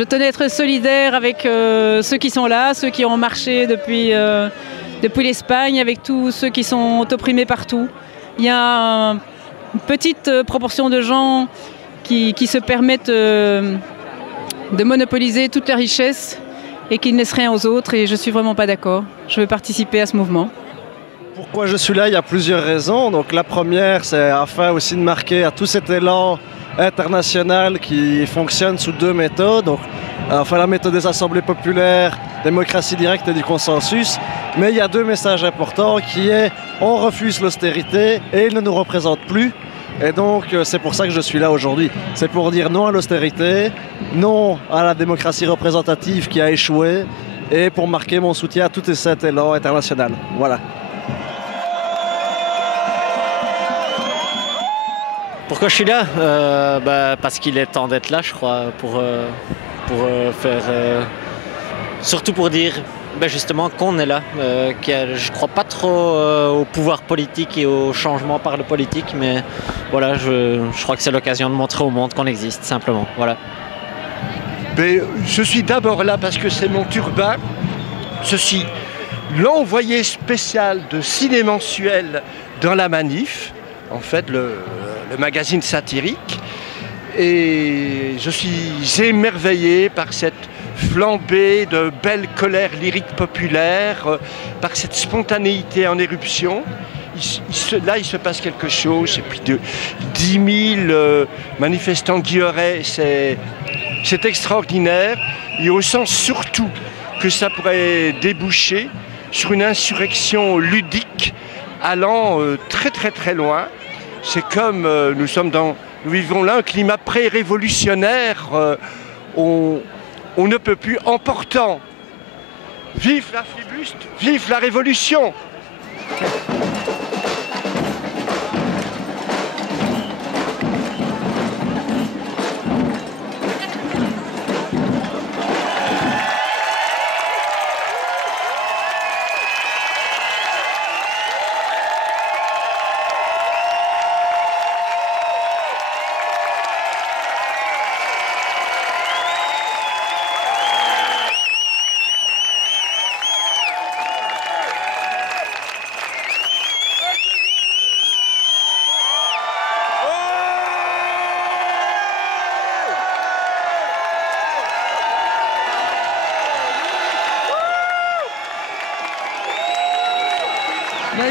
Je tenais à être solidaire avec ceux qui sont là, ceux qui ont marché depuis l'Espagne, avec tous ceux qui sont opprimés partout. Il y a une petite proportion de gens qui se permettent de monopoliser toute la richesse et qui ne laissent rien aux autres, et je ne suis vraiment pas d'accord. Je veux participer à ce mouvement. Pourquoi je suis là? Il y a plusieurs raisons. Donc, la première, c'est afin aussi de marquer à tout cet élan international qui fonctionne sous deux méthodes. Donc, enfin, la méthode des assemblées populaires, démocratie directe et du consensus. Mais il y a deux messages importants qui est on refuse l'austérité et il ne nous représente plus. Et donc, c'est pour ça que je suis là aujourd'hui. C'est pour dire non à l'austérité, non à la démocratie représentative qui a échoué et pour marquer mon soutien à tout cet élan international. Voilà. Pourquoi je suis là? Parce qu'il est temps d'être là, je crois, pour faire... surtout pour dire justement qu'on est là. Je ne crois pas trop au pouvoir politique et au changement par le politique, mais voilà, je crois que c'est l'occasion de montrer au monde qu'on existe, simplement. Voilà. Mais je suis d'abord là parce que c'est mon turbin. Ceci, l'envoyé spécial de Ciné Mensuel dans la manif, en fait le magazine satirique, et je suis émerveillé par cette flambée de belle colère lyrique populaire, par cette spontanéité en éruption. Là, il se passe quelque chose, c'est plus de 10 000 manifestants guillerets, c'est extraordinaire, et au sens surtout que ça pourrait déboucher sur une insurrection ludique allant très très très loin. C'est comme nous vivons là un climat pré-révolutionnaire, on ne peut plus, emportant. Vive la flibuste, vive la révolution!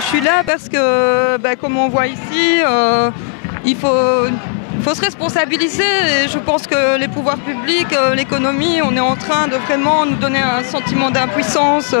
Je suis là parce que, comme on voit ici, il faut se responsabiliser. Et je pense que les pouvoirs publics, l'économie, on est en train de vraiment nous donner un sentiment d'impuissance.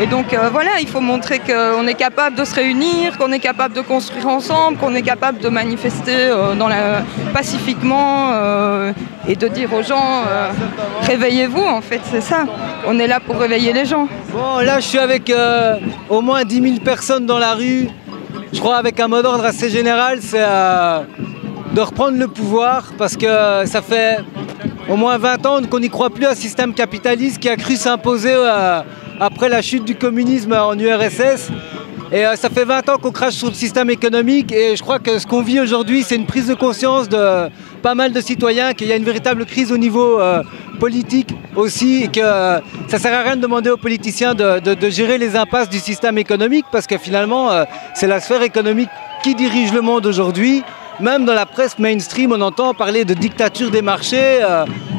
Et donc voilà, il faut montrer qu'on est capable de se réunir, qu'on est capable de construire ensemble, qu'on est capable de manifester pacifiquement et de dire aux gens réveillez-vous, en fait, c'est ça. On est là pour réveiller les gens. Bon, là je suis avec au moins 10 000 personnes dans la rue. Je crois avec un mot d'ordre assez général, c'est de reprendre le pouvoir, parce que ça fait au moins 20 ans qu'on n'y croit plus à un système capitaliste qui a cru s'imposer après la chute du communisme en URSS. Et ça fait 20 ans qu'on crache sur le système économique, et je crois que ce qu'on vit aujourd'hui, c'est une prise de conscience de pas mal de citoyens, qu'il y a une véritable crise au niveau politique aussi, et que ça sert à rien de demander aux politiciens de gérer les impasses du système économique, parce que finalement, c'est la sphère économique qui dirige le monde aujourd'hui. Même dans la presse mainstream, on entend parler de dictature des marchés.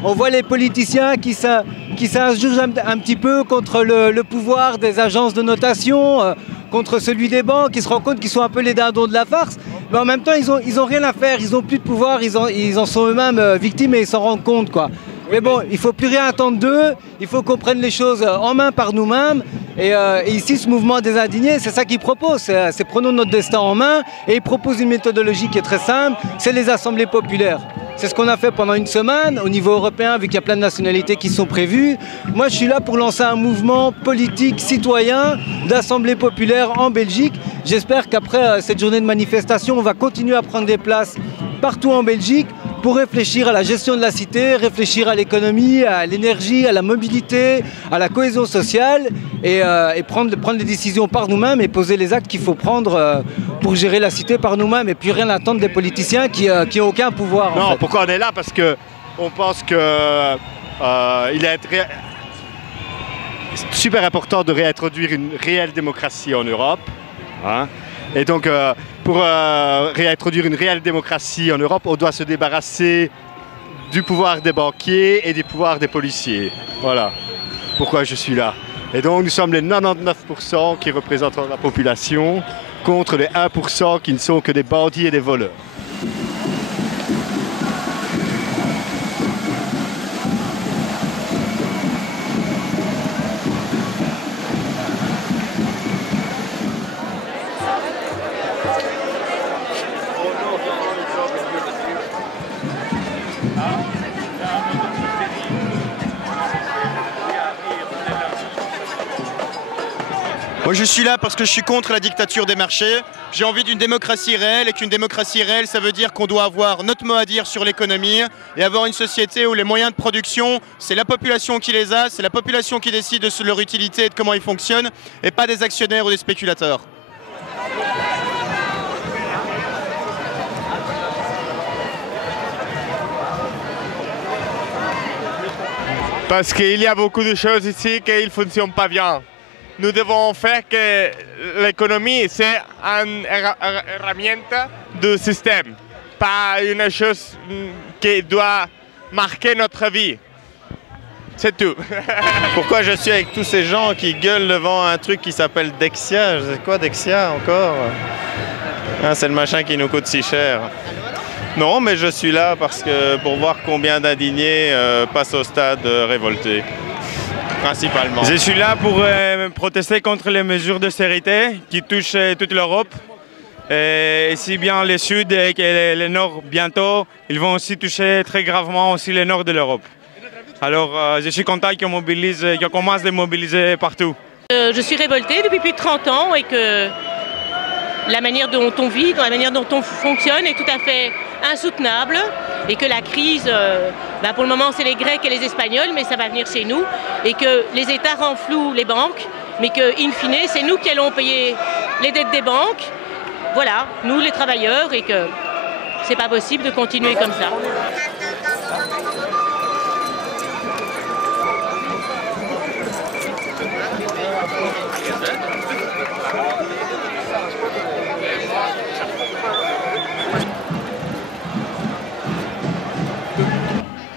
On voit les politiciens qui s'insurgent un petit peu contre le pouvoir des agences de notation, contre celui des banques, qui se rendent compte qu'ils sont un peu les dindons de la farce. Mais en même temps, ils ont rien à faire, ils n'ont plus de pouvoir, ils en sont eux-mêmes victimes et ils s'en rendent compte, quoi. Mais bon, il ne faut plus rien attendre d'eux, il faut qu'on prenne les choses en main par nous-mêmes. Et ici, ce mouvement des indignés, c'est ça qu'ils proposent, c'est prenons notre destin en main. Et ils proposent une méthodologie qui est très simple, c'est les assemblées populaires. C'est ce qu'on a fait pendant une semaine au niveau européen, vu qu'il y a plein de nationalités qui sont prévues. Moi, je suis là pour lancer un mouvement politique citoyen d'assemblée populaire en Belgique. J'espère qu'après cette journée de manifestation, on va continuer à prendre des places partout en Belgique pour réfléchir à la gestion de la cité, réfléchir à l'économie, à l'énergie, à la mobilité, à la cohésion sociale et prendre des décisions par nous-mêmes et poser les actes qu'il faut prendre pour gérer la cité par nous-mêmes et puis rien attendre des politiciens qui n'ont aucun pouvoir. Non, en fait. Pourquoi on est là? Parce que on pense qu'il est super important de réintroduire une réelle démocratie en Europe. Hein. Et donc, pour réintroduire une réelle démocratie en Europe, on doit se débarrasser du pouvoir des banquiers et du pouvoir des policiers. Voilà pourquoi je suis là. Et donc, nous sommes les 99% qui représentent la population contre les 1% qui ne sont que des bandits et des voleurs. Moi je suis là parce que je suis contre la dictature des marchés. J'ai envie d'une démocratie réelle et qu'une démocratie réelle ça veut dire qu'on doit avoir notre mot à dire sur l'économie et avoir une société où les moyens de production c'est la population qui les a, c'est la population qui décide de leur utilité et de comment ils fonctionnent et pas des actionnaires ou des spéculateurs. Parce qu'il y a beaucoup de choses ici qui ne fonctionnent pas bien. Nous devons faire que l'économie, c'est une herramienta du système, pas une chose qui doit marquer notre vie. C'est tout. Pourquoi je suis avec tous ces gens qui gueulent devant un truc qui s'appelle Dexia? C'est quoi Dexia encore? Ah, c'est le machin qui nous coûte si cher. Non, mais je suis là parce que pour voir combien d'indignés passent au stade révolté. Principalement. Je suis là pour protester contre les mesures d'austérité qui touchent toute l'Europe. Et si bien le Sud et le Nord bientôt, ils vont aussi toucher très gravement aussi le Nord de l'Europe. Alors je suis content qu'on commence à mobiliser partout. Je suis révoltée depuis plus de 30 ans et que la manière dont on vit, la manière dont on fonctionne est tout à fait insoutenable et que la crise, pour le moment c'est les Grecs et les Espagnols, mais ça va venir chez nous et que les États renflouent les banques, mais que in fine c'est nous qui allons payer les dettes des banques, voilà, nous les travailleurs, et que c'est pas possible de continuer comme ça.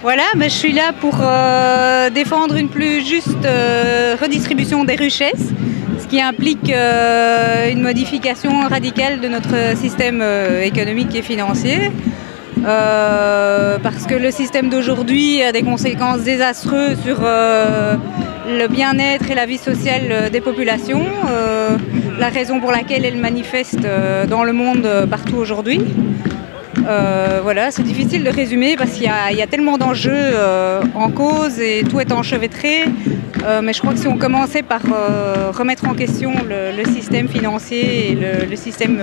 Voilà, je suis là pour défendre une plus juste redistribution des richesses, ce qui implique une modification radicale de notre système économique et financier. Parce que le système d'aujourd'hui a des conséquences désastreuses sur le bien-être et la vie sociale des populations, la raison pour laquelle elles manifestent dans le monde partout aujourd'hui. Voilà, c'est difficile de résumer parce qu'il y a tellement d'enjeux en cause et tout est enchevêtré. Mais je crois que si on commençait par remettre en question le système financier et le système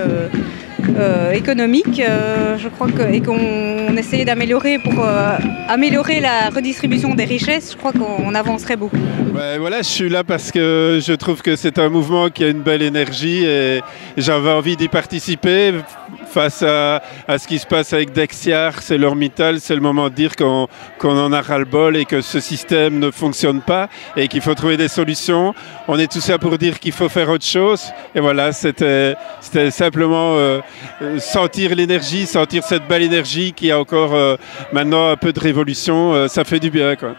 économique, je crois et qu'on essayait d'améliorer pour améliorer la redistribution des richesses, je crois qu'on avancerait beaucoup. Voilà, je suis là parce que je trouve que c'est un mouvement qui a une belle énergie et j'avais envie d'y participer face à ce qui se passe avec Dexia, ArcelorMittal. C'est le moment de dire qu'on en a ras-le-bol et que ce système ne fonctionne pas et qu'il faut trouver des solutions. On est tous là pour dire qu'il faut faire autre chose. Et voilà, c'était simplement sentir l'énergie, sentir cette belle énergie qui a encore maintenant un peu de révolution. Ça fait du bien, quoi.